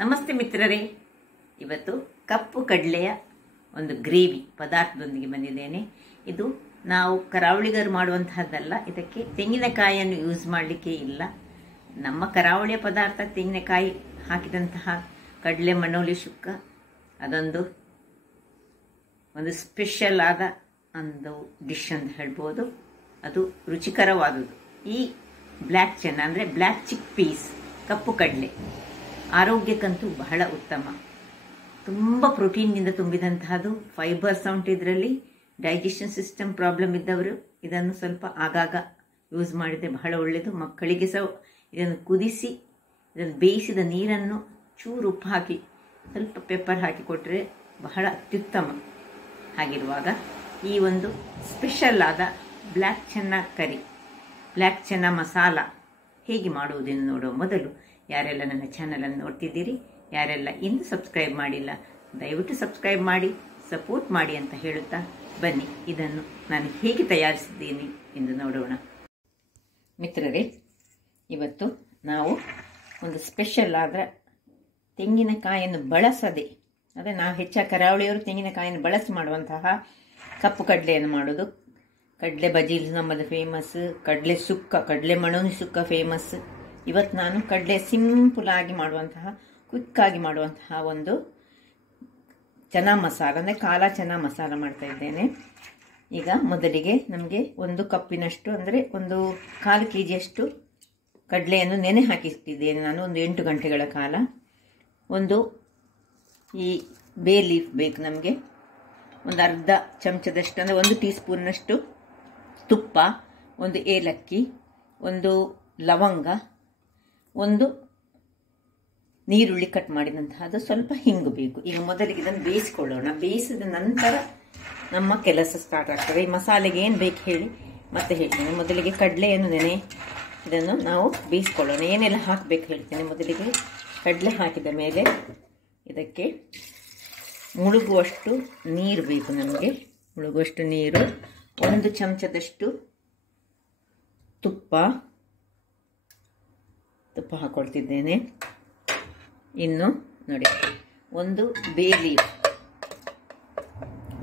ನಮಸ್ತೆ ಮಿತ್ರರೇ, ಇವತ್ತು ಕಪ್ಪು ಕಡಲೆಯ ಒಂದು ಗ್ರೇವಿ ಪದಾರ್ಥದೊಂದಿಗೆ ಬಂದಿದ್ದೇನೆ. ಇದು ನಾವು ಕರಾವಳಿಗರು ಮಾಡುವಂತಹದ್ದಲ್ಲ. ಇದಕ್ಕೆ ತೆಂಗಿನಕಾಯಿಯನ್ನು ಯೂಸ್ ಮಾಡಲಿಕ್ಕೆ ಇಲ್ಲ. ನಮ್ಮ ಕರಾವಳಿಯ ಪದಾರ್ಥ ತೆಂಗಿನಕಾಯಿ ಹಾಕಿದಂತಹ ಕಡಲೆ ಮಣೋಲಿ ಸುಕ್ಕ, ಅದೊಂದು ಸ್ಪೆಷಲ್ ಆದ ಒಂದು ಡಿಶ್ ಅಂತ ಹೇಳ್ಬೋದು. ಅದು ರುಚಿಕರವಾದುದು. ಈ ಬ್ಲ್ಯಾಕ್ ಚೆನ್ನ ಅಂದರೆ ಬ್ಲ್ಯಾಕ್ ಚಿಕ್ ಪೀಸ್, ಕಪ್ಪು ಕಡಲೆ ಆರೋಗ್ಯಕ್ಕಂತೂ ಬಹಳ ಉತ್ತಮ. ತುಂಬ ಪ್ರೋಟೀನ್ನಿಂದ ತುಂಬಿದಂತಹದ್ದು, ಫೈಬರ್ಸ್ ಉಂಟು ಇದರಲ್ಲಿ. ಡೈಜೆಷನ್ ಸಿಸ್ಟಮ್ ಪ್ರಾಬ್ಲಮ್ ಇದ್ದವರು ಇದನ್ನು ಸ್ವಲ್ಪ ಆಗಾಗ ಯೂಸ್ ಮಾಡಿದರೆ ಬಹಳ ಒಳ್ಳೆಯದು. ಮಕ್ಕಳಿಗೆ ಸಹ ಇದನ್ನು ಕುದಿಸಿ, ಇದನ್ನು ಬೇಯಿಸಿದ ನೀರನ್ನು ಚೂರು ಉಪ್ಪು ಹಾಕಿ ಸ್ವಲ್ಪ ಪೆಪ್ಪರ್ ಹಾಕಿ ಕೊಟ್ಟರೆ ಬಹಳ ಅತ್ಯುತ್ತಮ. ಹಾಗಿರುವಾಗ ಈ ಒಂದು ಸ್ಪೆಷಲ್ ಆದ ಬ್ಲ್ಯಾಕ್ ಚೆನ್ನ ಕರಿ, ಬ್ಲ್ಯಾಕ್ ಚೆನ್ನ ಮಸಾಲ ಹೇಗೆ ಮಾಡುವುದೆಂದು ನೋಡುವ ಮೊದಲು, ಯಾರೆಲ್ಲ ನನ್ನ ಚಾನಲನ್ನು ನೋಡ್ತಿದ್ದೀರಿ, ಯಾರೆಲ್ಲ ಇನ್ನೂ ಸಬ್ಸ್ಕ್ರೈಬ್ ಮಾಡಿಲ್ಲ, ದಯವಿಟ್ಟು ಸಬ್ಸ್ಕ್ರೈಬ್ ಮಾಡಿ ಸಪೋರ್ಟ್ ಮಾಡಿ ಅಂತ ಹೇಳುತ್ತಾ ಬನ್ನಿ ಇದನ್ನು ನಾನು ಹೇಗೆ ತಯಾರಿಸಿದ್ದೀನಿ ಎಂದು ನೋಡೋಣ. ಮಿತ್ರರೇ, ಇವತ್ತು ನಾವು ಒಂದು ಸ್ಪೆಷಲ್ ಆದ ತೆಂಗಿನಕಾಯಿಯನ್ನು ಬಳಸದೆ, ಅಂದರೆ ನಾವು ಹೆಚ್ಚಾಗಿ ಕರಾವಳಿಯವರು ತೆಂಗಿನಕಾಯಿಯನ್ನು ಬಳಸಿ ಮಾಡುವಂತಹ ಕಪ್ಪು ಕಡಲೆಯನ್ನು ಮಾಡೋದು. ಕಡಲೆ ಬಜಿ ನಮ್ಮದು ಫೇಮಸ್, ಕಡಲೆ ಸುಕ್ಕ, ಕಡಲೆ ಮಣೋನಿ ಸುಕ್ಕ ಫೇಮಸ್. ಇವತ್ತು ನಾನು ಕಡಲೆ ಸಿಂಪಲ್ ಆಗಿ ಮಾಡುವಂತಹ, ಕ್ವಿಕ್ ಆಗಿ ಮಾಡುವಂತಹ ಒಂದು ಚನಾ ಮಸಾಲ, ಅಂದರೆ ಕಾಲಾ ಚನಾ ಮಸಾಲ ಮಾಡ್ತಾ ಇದ್ದೇನೆ. ಈಗ ಮೊದಲಿಗೆ ನಮಗೆ ಒಂದು ಕಪ್ಪಿನಷ್ಟು, ಅಂದರೆ 1/4 kg ಕಡಲೆಯನ್ನು ನೆನೆ ಹಾಕಿಟ್ಟಿದ್ದೇನೆ ನಾನು, 8 ಗಂಟೆಗಳ ಕಾಲ. ಈ ಬೇ ಲೀಫ್ ಬೇಕು ನಮಗೆ, ಅರ್ಧ ಚಮಚದಷ್ಟು, ಅಂದರೆ 1 ಟೀ ಸ್ಪೂನ್ನಷ್ಟು ತುಪ್ಪ, 1 ಏಲಕ್ಕಿ, 1 ಲವಂಗ, 1 ನೀರುಳ್ಳಿ ಕಟ್ ಮಾಡಿದಂತಹದ್ದು, ಸ್ವಲ್ಪ ಹಿಂಗು ಬೇಕು. ಈಗ ಮೊದಲಿಗೆ ಇದನ್ನು ಬೇಯಿಸಿಕೊಳ್ಳೋಣ. ಬೇಯಿಸಿದ ನಂತರ ನಮ್ಮ ಕೆಲಸ ಸ್ಟಾರ್ಟ್ ಆಗ್ತದೆ. ಈ ಮಸಾಲೆಗೆ ಏನು ಬೇಕು ಹೇಳಿ ಮತ್ತೆ ಹೇಳ್ತೇನೆ. ಮೊದಲಿಗೆ ಕಡಲೆಯನ್ನು ಇದನ್ನು ನಾವು ಬೇಯಿಸ್ಕೊಳ್ಳೋಣ. ಏನೆಲ್ಲ ಹಾಕಬೇಕು ಹೇಳ್ತೇನೆ. ಮೊದಲಿಗೆ ಕಡಲೆ ಹಾಕಿದ ಮೇಲೆ ಇದಕ್ಕೆ ಮುಳುಗುವಷ್ಟು ನೀರು ಬೇಕು ನಮಗೆ. ಮುಳುಗುವಷ್ಟು ನೀರು, 1 ಚಮಚದಷ್ಟು ತುಪ್ಪ ಹಾಕೊಳ್ತಿದ್ದೇನೆ. ಇನ್ನು ನೋಡಿ, 1 ಬೇ ಲೀಫ್,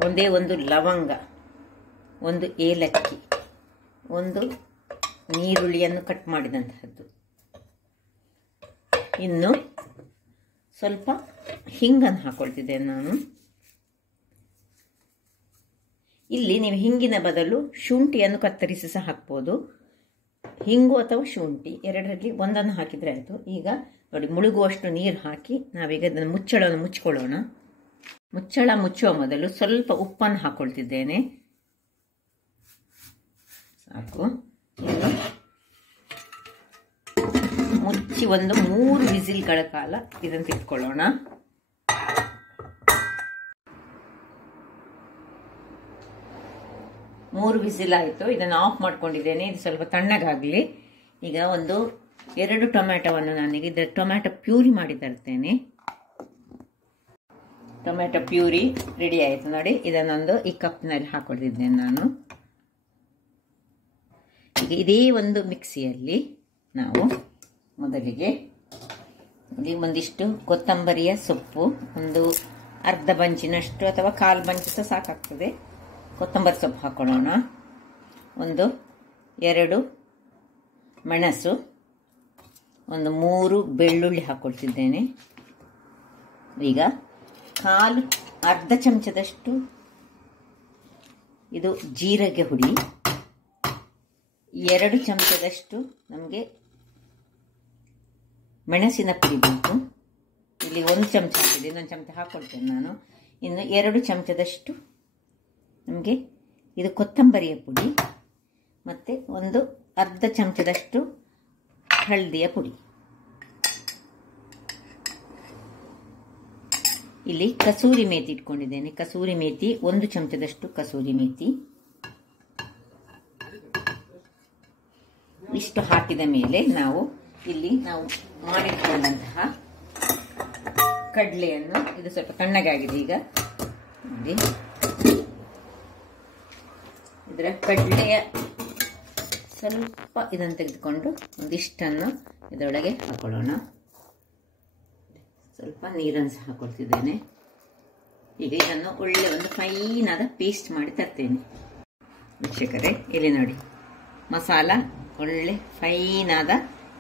1 ಲವಂಗ, 1 ಏಲಕ್ಕಿ, 1 ನೀರುಳ್ಳಿಯನ್ನು ಕಟ್ ಮಾಡಿದಂತಹದ್ದು, ಇನ್ನು ಸ್ವಲ್ಪ ಹಿಂಗನ್ನು ಹಾಕೊಳ್ತಿದ್ದೇನೆ ನಾನು. ಇಲ್ಲಿ ನೀವು ಹಿಂಗಿನ ಬದಲು ಶುಂಠಿಯನ್ನು ಕತ್ತರಿಸಿ ಸಹ ಹಾಕ್ಬೋದು. ಹಿಂಗು ಅಥವಾ ಶುಂಠಿ ಎರಡರಲ್ಲಿ ಒಂದನ್ನು ಹಾಕಿದರೆ ಆಯಿತು. ಈಗ ನೋಡಿ, ಮುಳುಗುವಷ್ಟು ನೀರು ಹಾಕಿ ನಾವೀಗ ಅದನ್ನು ಮುಚ್ಚಳವನ್ನು ಮುಚ್ಕೊಳ್ಳೋಣ. ಮುಚ್ಚಳ ಮುಚ್ಚುವ ಮೊದಲು ಸ್ವಲ್ಪ ಉಪ್ಪನ್ನು ಹಾಕೊಳ್ತಿದ್ದೇನೆ, ಸಾಕು. ಇನ್ನು ಮುಚ್ಚಿ 3 ವಿಸಿಲ್ಗಳ ಕಾಲ ಇದನ್ನು ತೆಗೆದುಕೊಳ್ಳೋಣ. ಮೂರು ವಿಸಿಲ್ ಆಯಿತು. ಇದನ್ನು ಆಫ್ ಮಾಡ್ಕೊಂಡಿದ್ದೇನೆ. ಇದು ಸ್ವಲ್ಪ ತಣ್ಣಗಾಗಲಿ. ಈಗ 2 ಟೊಮ್ಯಾಟೊವನ್ನು ನಾನೀಗ ಟೊಮ್ಯಾಟೊ ಪ್ಯೂರಿ ಮಾಡಿ ತರ್ತೇನೆ. ಟೊಮ್ಯಾಟೊ ಪ್ಯೂರಿ ರೆಡಿ ಆಯಿತು ನೋಡಿ. ಇದನ್ನೊಂದು ಈ ಕಪ್ನಲ್ಲಿ ಹಾಕೊಳ್ತಿದ್ದೇನೆ ನಾನು. ಈಗ ಇದೇ ಒಂದು ಮಿಕ್ಸಿಯಲ್ಲಿ ನಾವು ಮೊದಲಿಗೆ ಒಂದಿಷ್ಟು ಕೊತ್ತಂಬರಿಯ ಸೊಪ್ಪು, ಅರ್ಧ ಬಂಚಿನಷ್ಟು ಅಥವಾ 1/4 ಬಂಚು ಸಹ ಸಾಕಾಗ್ತದೆ ಕೊತ್ತಂಬರಿ ಸೊಪ್ಪು ಹಾಕೊಳ್ಳೋಣ. 2 ಮೆಣಸು, 3 ಬೆಳ್ಳುಳ್ಳಿ ಹಾಕೊಳ್ತಿದ್ದೇನೆ. ಈಗ ಅರ್ಧ ಚಮಚದಷ್ಟು ಇದು ಜೀರಿಗೆ ಹುಡಿ, 2 ಚಮಚದಷ್ಟು ನಮಗೆ ಮೆಣಸಿನ ಪುಡಿ ಬೇಕು. ಇಲ್ಲಿ 1 ಚಮಚ ಹಾಕಿದೆ, 1 ಚಮಚ ಹಾಕೊಳ್ತೇನೆ ನಾನು. ಇನ್ನು 2 ಚಮಚದಷ್ಟು ನಮಗೆ ಇದು ಕೊತ್ತಂಬರಿಯ ಪುಡಿ, ಮತ್ತು ಅರ್ಧ ಚಮಚದಷ್ಟು ಹಳದಿಯ ಪುಡಿ. ಇಲ್ಲಿ ಕಸೂರಿ ಮೇಥಿ ಇಟ್ಕೊಂಡಿದ್ದೇನೆ. ಕಸೂರಿ ಮೇಥಿ 1 ಚಮಚದಷ್ಟು ಕಸೂರಿ ಮೇಥಿ. ಇಷ್ಟು ಹಾಕಿದ ಮೇಲೆ ನಾವು ಮಾಡಿಟ್ಕೊಂಡಂತಹ ಕಡಲೆಯನ್ನು, ಇದು ಸ್ವಲ್ಪ ತಣ್ಣಗಾಗಿದೆ ಈಗ ನೋಡಿ, ಇದರ ಕಡಲೆಯ ಸ್ವಲ್ಪ ಇದನ್ನು ತೆಗೆದುಕೊಂಡು ಒಂದಿಷ್ಟನ್ನು ಇದರೊಳಗೆ ಹಾಕೊಳ್ಳೋಣ. ಸ್ವಲ್ಪ ನೀರನ್ನು ಸಹ ಹಾಕೊಳ್ತಿದ್ದೇನೆ. ಈಗ ಇದನ್ನು ಒಳ್ಳೆ ಒಂದು ಫೈನ್ ಆದ ಪೇಸ್ಟ್ ಮಾಡಿ ತರ್ತೇನೆ. ವೀಕ್ಷಕರೇ, ಇಲ್ಲಿ ನೋಡಿ, ಮಸಾಲ ಒಳ್ಳೆ ಫೈನ್ ಆದ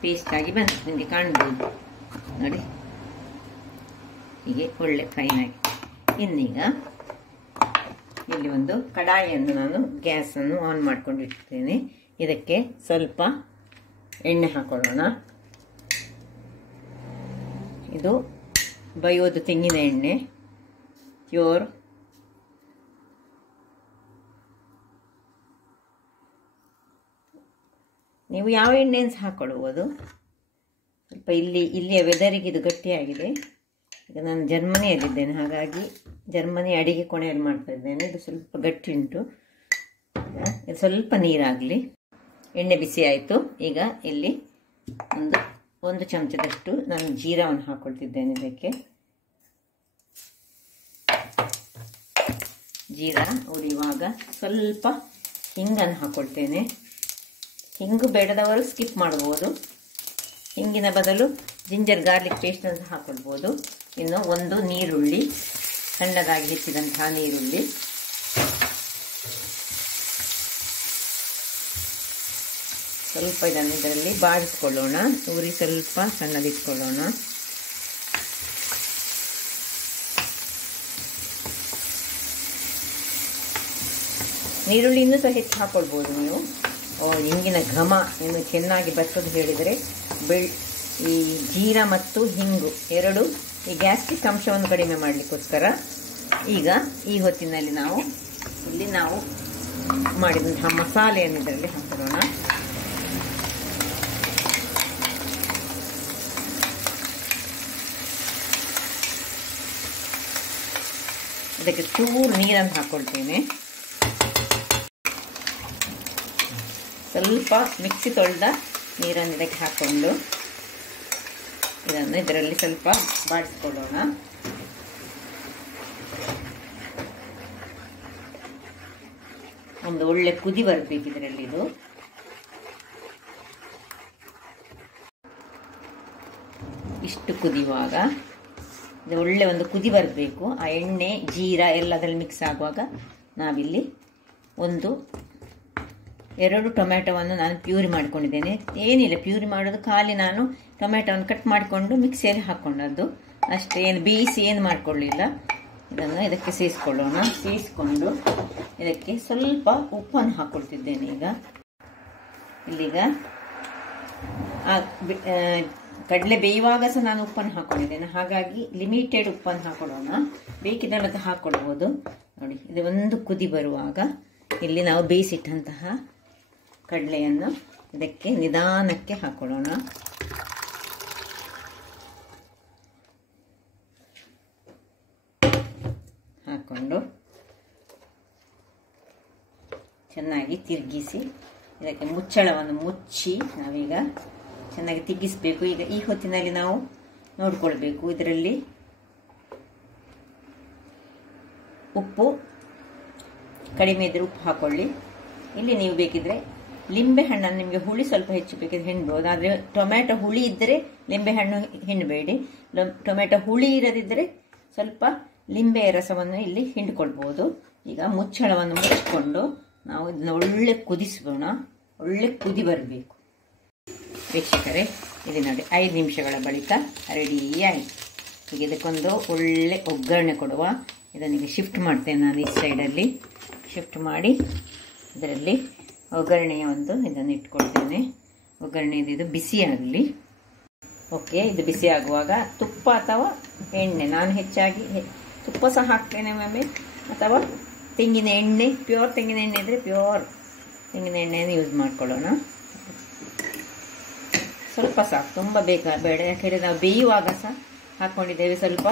ಪೇಸ್ಟ್ ಆಗಿ ಬಂತು. ನಿಮಗೆ ಕಾಣ್ಬೋದು ನೋಡಿ, ಹೀಗೆ ಒಳ್ಳೆ ಫೈನ್ ಆಗಿ. ಇನ್ನೀಗ ಇಲ್ಲಿ ಒಂದು ಕಡಾಯಿಯನ್ನು ನಾನು ಗ್ಯಾಸನ್ನು ಆನ್ ಮಾಡ್ಕೊಂಡಿರ್ತೇನೆ. ಇದಕ್ಕೆ ಸ್ವಲ್ಪ ಎಣ್ಣೆ ಹಾಕೊಳ್ಳೋಣ. ಇದು ಬಯೋದು ತೆಂಗಿನ ಎಣ್ಣೆ, ಪ್ಯೂರ್. ನೀವು ಯಾವ ಎಣ್ಣೆಯನ್ನು ಸಹ ಹಾಕೊಳ್ಳಬಹುದು. ಸ್ವಲ್ಪ ಇಲ್ಲಿಯ ವೆದರಿಗೆ ಇದು ಗಟ್ಟಿಯಾಗಿದೆ. ಈಗ ನಾನು ಜರ್ಮನಿಯಲ್ಲಿದ್ದೇನೆ, ಹಾಗಾಗಿ ಜರ್ಮನಿ ಅಡಿಗೆ ಕೋಣೆಯಲ್ಲಿ ಮಾಡ್ತಾ ಇದ್ದೇನೆ. ಇದು ಸ್ವಲ್ಪ ಗಟ್ಟಿ ಉಂಟು. ಇದು ಸ್ವಲ್ಪ ನೀರಾಗಲಿ. ಎಣ್ಣೆ ಬಿಸಿ ಆಯಿತು. ಈಗ ಇಲ್ಲಿ ಒಂದು ಚಮಚದಷ್ಟು ನಾನು ಜೀರಾವನ್ನು ಹಾಕೊಳ್ತಿದ್ದೇನೆ. ಇದಕ್ಕೆ ಜೀರಾ ಉರಿಯುವಾಗ ಸ್ವಲ್ಪ ಹಿಂಗನ್ನು ಹಾಕೊಳ್ತೇನೆ. ಹಿಂಗು ಬೇಡದವರು ಸ್ಕಿಪ್ ಮಾಡ್ಬೋದು. ಹಿಂಗಿನ ಬದಲು ಜಿಂಜರ್ ಗಾರ್ಲಿಕ್ ಪೇಸ್ಟನ್ನು ಹಾಕೊಳ್ಬೋದು. ಇನ್ನು ಒಂದು ನೀರುಳ್ಳಿ, ಸಣ್ಣದಾಗಿ ಹೆಚ್ಚಿದಂತಹ ನೀರುಳ್ಳಿ, ಸ್ವಲ್ಪ ಇದನ್ನು ಇದರಲ್ಲಿ ಬಾಡಿಸ್ಕೊಳ್ಳೋಣ. ಉರಿ ಸ್ವಲ್ಪ ಸಣ್ಣದಿಟ್ಕೊಳ್ಳೋಣ. ನೀರುಳ್ಳಿನೂ ಸಹ ಹೆಚ್ಚು ಹಾಕೊಳ್ಬೋದು ನೀವು. ಹಿಂಗಿನ ಘಮ ಇನ್ನು ಚೆನ್ನಾಗಿ ಬರ್ತದೆ ಹೇಳಿದರೆ ಈ ಜೀರಾ ಮತ್ತು ಹಿಂಗು ಎರಡು ಈ ಗ್ಯಾಸ್ಟ್ರಿಕ್ ಅಂಶವನ್ನು ಕಡಿಮೆ ಮಾಡಲಿಕ್ಕೋಸ್ಕರ. ಈಗ ಈ ಹೊತ್ತಿನಲ್ಲಿ ನಾವು ಮಾಡಿದಂತಹ ಮಸಾಲೆಯನ್ನು ಇದರಲ್ಲಿ ಹಾಕೋಣ. ಇದಕ್ಕೆ ಚೂರು ನೀರನ್ನು ಹಾಕೊಳ್ತೇನೆ. ಸ್ವಲ್ಪ ಮಿಕ್ಸಿ ತೊಳೆದ ನೀರನ್ನು ಇದಕ್ಕೆ ಹಾಕ್ಕೊಂಡು ಇದನ್ನು ಇದರಲ್ಲಿ ಸ್ವಲ್ಪ ಬಾಡಿಸ್ಕೊಳ್ಳೋಣ. ಒಂದು ಒಳ್ಳೆ ಕುದಿ ಬರಬೇಕು ಇದರಲ್ಲಿ. ಇದು ಇಷ್ಟು ಕುದಿಯುವಾಗ ಇದು ಒಳ್ಳೆ ಒಂದು ಕುದಿ ಬರಬೇಕು. ಆ ಎಣ್ಣೆ ಜೀರಾ ಎಲ್ಲ ಅದರಲ್ಲಿ ಮಿಕ್ಸ್ ಆಗುವಾಗ ನಾವಿಲ್ಲಿ 2 ಟೊಮ್ಯಾಟೊವನ್ನು ನಾನು ಪ್ಯೂರಿ ಮಾಡ್ಕೊಂಡಿದ್ದೇನೆ. ಏನಿಲ್ಲ, ಪ್ಯೂರಿ ಮಾಡೋದು ಖಾಲಿ ನಾನು ಟೊಮ್ಯಾಟೊವನ್ನು ಕಟ್ ಮಾಡಿಕೊಂಡು ಮಿಕ್ಸಿಯಲ್ಲಿ ಹಾಕ್ಕೊಂಡದ್ದು ಅಷ್ಟೇ. ಏನು ಬೇಯಿಸಿ ಏನು ಮಾಡ್ಕೊಳ್ಳಿಲ್ಲ. ಇದನ್ನು ಇದಕ್ಕೆ ಸೇರಿಸ್ಕೊಳ್ಳೋಣ. ಸೇರಿಸ್ಕೊಂಡು ಇದಕ್ಕೆ ಸ್ವಲ್ಪ ಉಪ್ಪನ್ನು ಹಾಕ್ಕೊಳ್ತಿದ್ದೇನೆ. ಇಲ್ಲೀಗ ಕಡಲೆ ಬೇಯುವಾಗ ಸಹ ನಾನು ಉಪ್ಪನ್ನು ಹಾಕ್ಕೊಂಡಿದ್ದೇನೆ, ಹಾಗಾಗಿ ಲಿಮಿಟೆಡ್ ಉಪ್ಪನ್ನು ಹಾಕೊಳ್ಳೋಣ. ಬೇಕಿದ್ರೆ ಮತ್ತೆ ಹಾಕ್ಕೊಳ್ಬೋದು. ನೋಡಿ, ಇದು ಒಂದು ಕುದಿ ಬರುವಾಗ ಇಲ್ಲಿ ನಾವು ಬೇಯಿಸಿಟ್ಟಂತಹ ಕಡಲೆಯನ್ನು ಇದಕ್ಕೆ ನಿಧಾನಕ್ಕೆ ಹಾಕೊಳ್ಳೋಣ. ಹಾಕ್ಕೊಂಡು ಚೆನ್ನಾಗಿ ತಿರುಗಿಸಿ ಇದಕ್ಕೆ ಮುಚ್ಚಳವನ್ನು ಮುಚ್ಚಿ ನಾವೀಗ ಚೆನ್ನಾಗಿ ತಿರುಗಿಸಬೇಕು. ಈಗ ಈ ಹೊತ್ತಿನಲ್ಲಿ ನಾವು ನೋಡ್ಕೊಳ್ಬೇಕು, ಇದರಲ್ಲಿ ಉಪ್ಪು ಕಡಿಮೆ ಇದ್ದರೆ ಉಪ್ಪು ಹಾಕೊಳ್ಳಿ. ಇಲ್ಲಿ ನೀವು ಬೇಕಿದ್ರೆ ಲಿಂಬೆ ಹಣ್ಣನ್ನು, ನಿಮಗೆ ಹುಳಿ ಸ್ವಲ್ಪ ಹೆಚ್ಚು ಬೇಕಿದ್ರೆ ಹಿಂಡ್ಬೋದು. ಆದರೆ ಟೊಮ್ಯಾಟೊ ಹುಳಿ ಇದ್ದರೆ ಲಿಂಬೆ ಹಣ್ಣು ಹಿಂಡಬೇಡಿ. ಟೊಮ್ಯಾಟೊ ಹುಳಿ ಇರದಿದ್ದರೆ ಸ್ವಲ್ಪ ಲಿಂಬೆಯ ರಸವನ್ನು ಇಲ್ಲಿ ಹಿಂಡ್ಕೊಳ್ಬೋದು. ಈಗ ಮುಚ್ಚಳವನ್ನು ಮುಚ್ಚಿಕೊಂಡು ನಾವು ಇದನ್ನು ಒಳ್ಳೆ ಕುದಿಸೋಣ. ಒಳ್ಳೆ ಕುದಿ ಬರಬೇಕು. ವೀಕ್ಷಕರೇ, ಇಲ್ಲಿ ನೋಡಿ 5 ನಿಮಿಷಗಳ ಬಳಿಕ ರೆಡಿ ಆಯಿತು. ಈಗ ಇದಕ್ಕೊಂದು ಒಳ್ಳೆ ಒಗ್ಗರಣೆ ಕೊಡುವ. ಇದನ್ನೀಗ ಶಿಫ್ಟ್ ಮಾಡ್ತೇನೆ ನಾನು ಈ ಸೈಡಲ್ಲಿ. ಶಿಫ್ಟ್ ಮಾಡಿ ಇದರಲ್ಲಿ ಒಗ್ಗರಣೆಯ ಇದನ್ನು ಇಟ್ಕೊಳ್ತೇನೆ. ಒಗ್ಗರಣೆ ಇದು ಬಿಸಿ ಆಗಲಿ. ಓಕೆ, ಇದು ಬಿಸಿ ಆಗುವಾಗ ತುಪ್ಪ ಅಥವಾ ಎಣ್ಣೆ, ನಾನು ಹೆಚ್ಚಾಗಿ ತುಪ್ಪ ಸಹ ಹಾಕ್ತೇನೆ ಒಮ್ಮೆ, ಅಥವಾ ತೆಂಗಿನ ಎಣ್ಣೆ, ಪ್ಯೂರ್ ತೆಂಗಿನ ಎಣ್ಣೆ ಇದ್ದರೆ ಪ್ಯೂರ್ ತೆಂಗಿನ ಎಣ್ಣೆಯನ್ನು ಯೂಸ್ ಮಾಡ್ಕೊಳ್ಳೋಣ. ಸ್ವಲ್ಪ ಸಾಕು, ತುಂಬ ಬೇಡ. ಯಾಕೆಂದರೆ ನಾವು ಬೇಯುವಾಗ ಸಹ ಹಾಕ್ಕೊಂಡಿದ್ದೇವೆ ಸ್ವಲ್ಪ.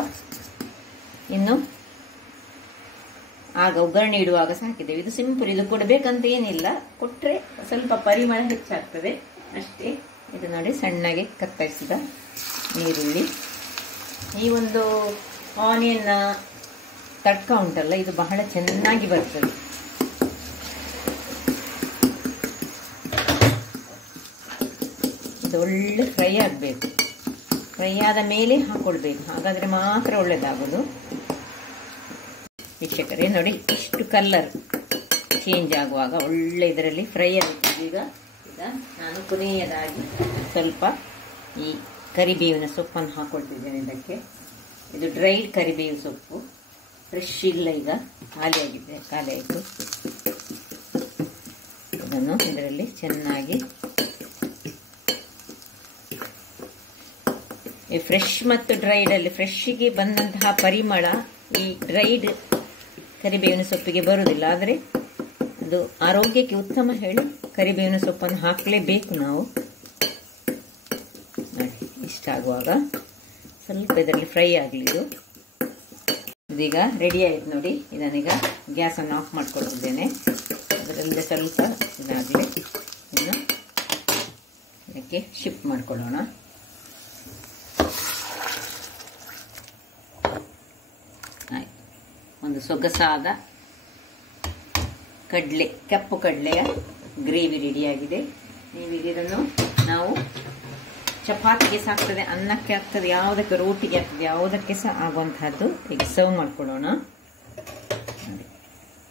ಇನ್ನು ಆಗ ಒಗ್ಗರಣೆ ಇಡುವಾಗ ಸಹ ಹಾಕಿದ್ದೇವೆ. ಇದು ಸಿಂಪಲ್, ಇದು ಕೊಡಬೇಕಂತ ಏನಿಲ್ಲ, ಕೊಟ್ಟರೆ ಸ್ವಲ್ಪ ಪರಿಮಳ ಹೆಚ್ಚಾಗ್ತದೆ ಅಷ್ಟೇ. ಇದು ನೋಡಿ, ಸಣ್ಣಗೆ ಕತ್ತರಿಸಿದ ನೀರುಳ್ಳಿ. ಈ ಒಂದು ಆನಿಯನ್ ತಡ್ಕ ಉಂಟಲ್ಲ, ಇದು ಬಹಳ ಚೆನ್ನಾಗಿ ಬರ್ತದೆ. ಇದು ಒಳ್ಳೆ ಫ್ರೈ ಆಗಬೇಕು. ಫ್ರೈ ಆದ ಮೇಲೆ ಹಾಕೊಳ್ಬೇಕು, ಹಾಗಾದರೆ ಮಾತ್ರ ಒಳ್ಳೆಯದಾಗೋದು. ವೀಕ್ಷಕರೇ ನೋಡಿ, ಇಷ್ಟು ಕಲರ್ ಚೇಂಜ್ ಆಗುವಾಗ ಒಳ್ಳೆ ಇದರಲ್ಲಿ ಫ್ರೈ ಆಗುತ್ತೆ. ಈಗ ನಾನು ಕೊನೆಯದಾಗಿ ಸ್ವಲ್ಪ ಈ ಕರಿಬೇವಿನ ಸೊಪ್ಪನ್ನು ಹಾಕೊಳ್ತಿದ್ದೇನೆ ಇದಕ್ಕೆ. ಇದು ಡ್ರೈಡ್ ಕರಿಬೇವು ಸೊಪ್ಪು, ಫ್ರೆಶ್ ಇಲ್ಲ, ಈಗ ಖಾಲಿ ಆಯಿತು. ಇದನ್ನು ಇದರಲ್ಲಿ ಚೆನ್ನಾಗಿ ಈ ಫ್ರೆಶ್ ಮತ್ತು ಡ್ರೈಡಲ್ಲಿ ಫ್ರೆಶ್ಗೆ ಬಂದಂತಹ ಪರಿಮಳ ಈ ಡ್ರೈಡ್ ಕರಿಬೇವಿನ ಸೊಪ್ಪಿಗೆ ಬರುವುದಿಲ್ಲ. ಆದರೆ ಅದು ಆರೋಗ್ಯಕ್ಕೆ ಉತ್ತಮ ಹೇಳಿ ಕರಿಬೇವಿನ ಸೊಪ್ಪನ್ನು ಹಾಕಲೇಬೇಕು ನಾವು. ನೋಡಿ, ಇಷ್ಟ ಆಗುವಾಗ ಸ್ವಲ್ಪ ಇದರಲ್ಲಿ ಫ್ರೈ ಆಗಲಿ. ಇದೀಗ ರೆಡಿ ಆಯಿತು ನೋಡಿ. ಇದನ್ನೀಗ ಗ್ಯಾಸನ್ನು ಆಫ್ ಮಾಡ್ಕೊಳ್ತಿದ್ದೇನೆ. ಅದರಲ್ಲಿ ಸ್ವಲ್ಪ ಇದಾಗಲಿ, ಇನ್ನು ಇದಕ್ಕೆ ಶಿಫ್ಟ್ ಮಾಡ್ಕೊಳ್ಳೋಣ. ಆಯ್ತು, ಒಂದು ಸೊಗಸಾದ ಕಪ್ಪು ಕಡಲೆಯ ಗ್ರೇವಿ ರೆಡಿಯಾಗಿದೆ. ನೀವೀಗ ಇದನ್ನು ನಾವು ಚಪಾತಿಗೆ ಸಹ ಆಗ್ತದೆ, ಅನ್ನಕ್ಕೆ ಆಗ್ತದೆ, ಯಾವುದಕ್ಕೆ ರೋಟಿಗೆ ಆಗ್ತದೆ, ಯಾವುದಕ್ಕೆ ಸಹ ಆಗುವಂತಹದ್ದು. ಈಗ ಸರ್ವ್ ಮಾಡ್ಕೊಳ್ಳೋಣ.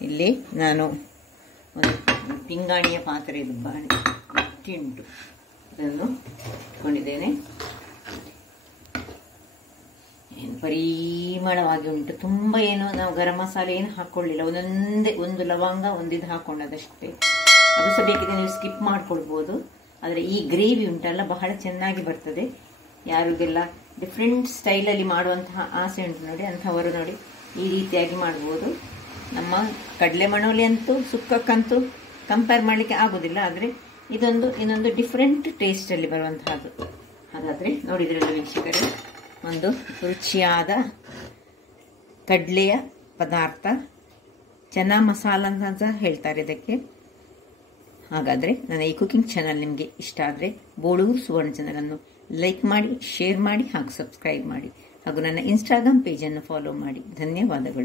ಇಲ್ಲಿ ನಾನು ಒಂದು ಪಿಂಗಾಣಿಯ ಪಾತ್ರೆ, ಇದು ಗಟ್ಟಿ ಉಂಟು, ಇದನ್ನು ಇಟ್ಕೊಂಡಿದ್ದೇನೆ. ಏನು ಪರಿಮಳವಾಗಿ ಉಂಟು. ತುಂಬ ಏನು ನಾವು ಗರಂ ಮಸಾಲೆ ಏನು ಹಾಕ್ಕೊಳ್ಳಿಲ್ಲ, ಒಂದು ಲವಂಗ ಒಂದಿದು ಹಾಕೊಂಡದಷ್ಟೇ. ಅದು ಸಹ ಬೇಕಿದ್ರೆ ನೀವು ಸ್ಕಿಪ್ ಮಾಡ್ಕೊಳ್ಬೋದು. ಆದರೆ ಈ ಗ್ರೇವಿ ಉಂಟಲ್ಲ ಬಹಳ ಚೆನ್ನಾಗಿ ಬರ್ತದೆ. ಯಾರಿಗೆಲ್ಲ ಡಿಫ್ರೆಂಟ್ ಸ್ಟೈಲಲ್ಲಿ ಮಾಡುವಂತಹ ಆಸೆ ಉಂಟು ನೋಡಿ, ಅಂಥವರು ನೋಡಿ ಈ ರೀತಿಯಾಗಿ ಮಾಡ್ಬೋದು. ನಮ್ಮ ಕಡಲೆ ಮಣೋಲಿ ಅಂತೂ ಸುಕ್ಕಕ್ಕಂತೂ ಕಂಪೇರ್ ಮಾಡಲಿಕ್ಕೆ ಆಗೋದಿಲ್ಲ. ಆದರೆ ಇನ್ನೊಂದು ಡಿಫ್ರೆಂಟ್ ಟೇಸ್ಟಲ್ಲಿ ಬರುವಂತಹದ್ದು. ಹಾಗಾದರೆ ನೋಡಿದ್ರಲ್ಲ ವೀಕ್ಷಕರೇ, ಒಂದು ರುಚಿಯಾದ ಕಡಲೆಯ ಪದಾರ್ಥ, ಚನಾ ಮಸಾಲ ಅಂತ ಹೇಳ್ತಾರೆ ಇದಕ್ಕೆ. ಹಾಗಾದರೆ ನನ್ನ ಈ ಕುಕಿಂಗ್ ಚಾನಲ್ ನಿಮಗೆ ಇಷ್ಟ ಆದರೆ ಬೋಳೂರು ಸುವರ್ಣ ಚಾನಲನ್ನು ಲೈಕ್ ಮಾಡಿ, ಶೇರ್ ಮಾಡಿ ಹಾಗೂ ಸಬ್ಸ್ಕ್ರೈಬ್ ಮಾಡಿ ಹಾಗೂ ನನ್ನ ಇನ್ಸ್ಟಾಗ್ರಾಮ್ ಪೇಜನ್ನು ಫಾಲೋ ಮಾಡಿ. ಧನ್ಯವಾದಗಳು.